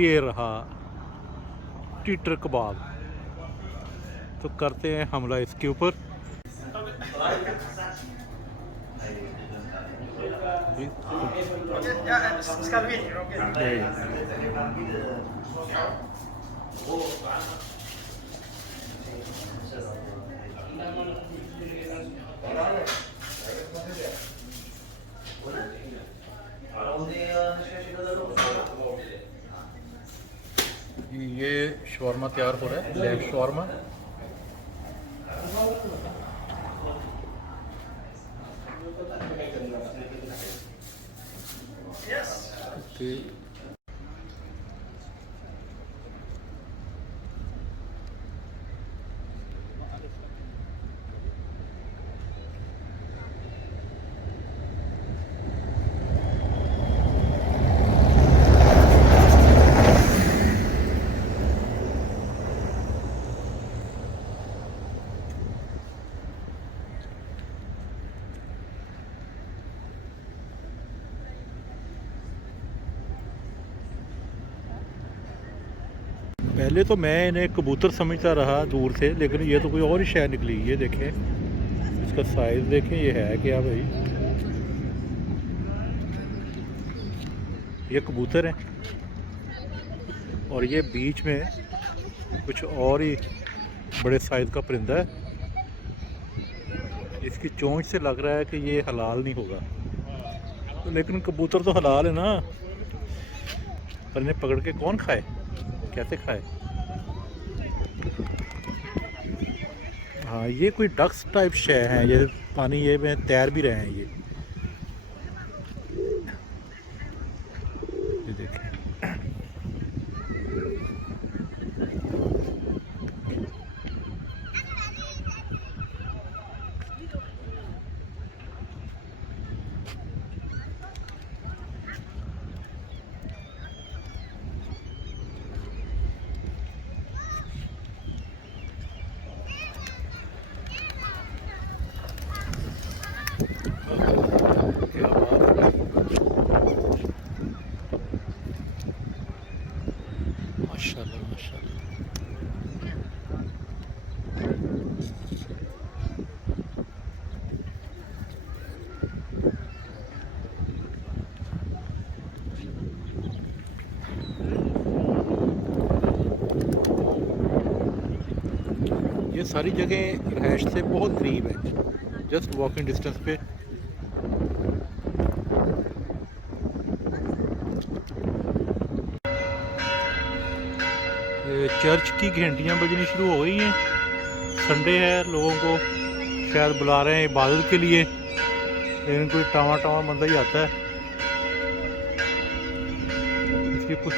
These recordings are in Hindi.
ये रहा टीटर कबाब, तो करते हैं हमला इसके ऊपर। ये शवारमा तैयार हो रहा है, लैब शवारमा। ओके, पहले तो मैं इन्हें कबूतर समझता रहा दूर से, लेकिन ये तो कोई और ही शय निकली। ये देखें, इसका साइज़ देखें, ये है क्या भाई? ये कबूतर है और ये बीच में कुछ और ही बड़े साइज़ का परिंदा है। इसकी चोंच से लग रहा है कि ये हलाल नहीं होगा, तो लेकिन कबूतर तो हलाल है ना। पर इन्हें पकड़ के कौन खाए, कैसे खाए? हाँ, ये कोई डक्स टाइप शय है, ये पानी ये में तैर भी रहे हैं। ये देखें, माशाल्लाह माशाल्लाह। ये सारी जगह रहायश से बहुत करीब है, जस्ट वॉकिंग डिस्टेंस पे। चर्च की घंटियां बजनी शुरू हो गई हैं। संडे है, लोगों को शायद बुला रहे हैं इबादत के लिए, लेकिन कोई टावा टावा बंदा ही आता है। इसके कुछ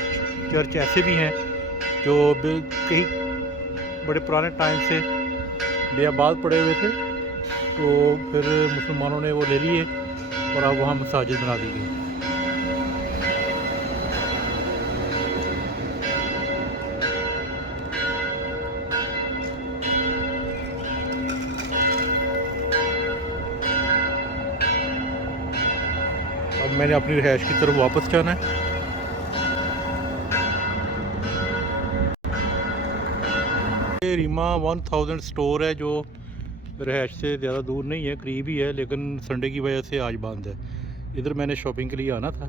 चर्च ऐसे भी हैं जो कहीं बड़े पुराने टाइम से बेआबाद पड़े हुए थे, तो फिर मुसलमानों ने वो ले लिए और अब वहाँ मसाजिद बना दी गई। अब मैंने अपनी रिहाइश की तरफ वापस जाना है। रीमा 1000 स्टोर है जो रिहाइश से ज़्यादा दूर नहीं है, करीब ही है, लेकिन संडे की वजह से आज बंद है। इधर मैंने शॉपिंग के लिए आना था,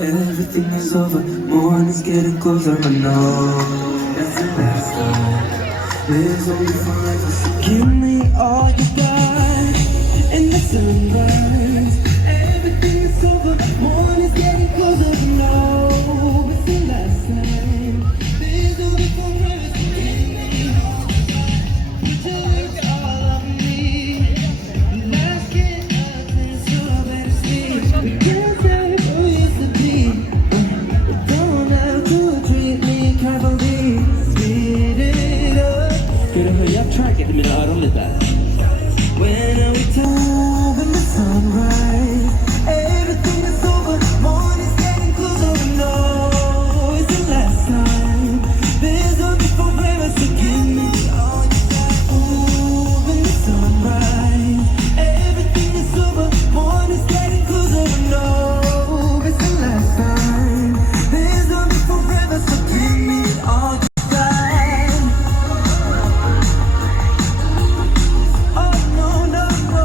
Everything is over, morning's getting closer, I know it's the last time. There's only forever, so give me all you got in the sunrise. Everything is over, morning's getting closer, I know it's the last time. There's only forever, so give me all you got. Put your lips all on me. Last kiss, nothing, so better sleep. We can't tell who used to be. Don't have to treat me carefully. Speed it up. Quiero hurry up, try to get them in our own little. When are we told in the sunrise? Everything is over, morning's getting closer. No, it's the last time. There's only forever, so give me all you got. Ooh, in the sunrise. Everything is over, morning's getting closer. No, it's the last time. There's only forever, so give me all you got. Oh no, no, no.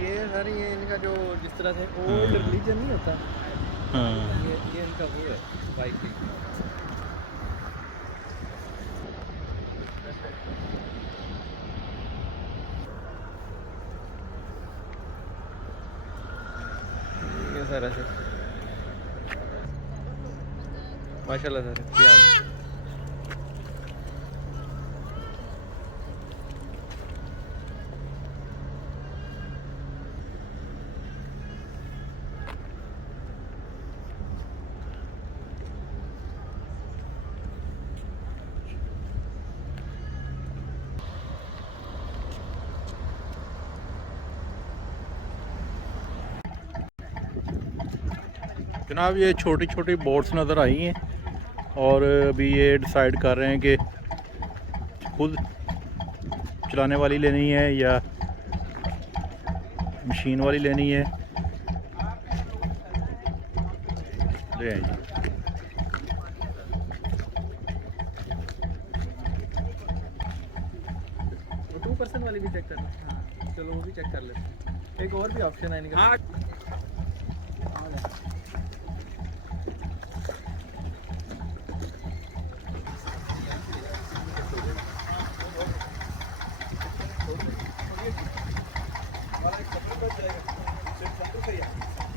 ये सर ये इनका जो जिस तरह से ओल्ड रिलीजन नहीं होता, हाँ ये इनका वो है बाइक। ये सर ऐसे माशाल्लाह सर क्या जनाब ये छोटी छोटी बोट्स नज़र आई हैं और अभी ये डिसाइड कर रहे हैं कि खुद चलाने वाली लेनी है या मशीन वाली लेनी है। ले आइए। वो 2% वाली भी चेक करना। हाँ चलो वो भी चेक कर लेते हैं। एक और भी ऑप्शन है इनका। हाँ वाला एक कपड़े पर चलेगा, सिर्फ संतोष है।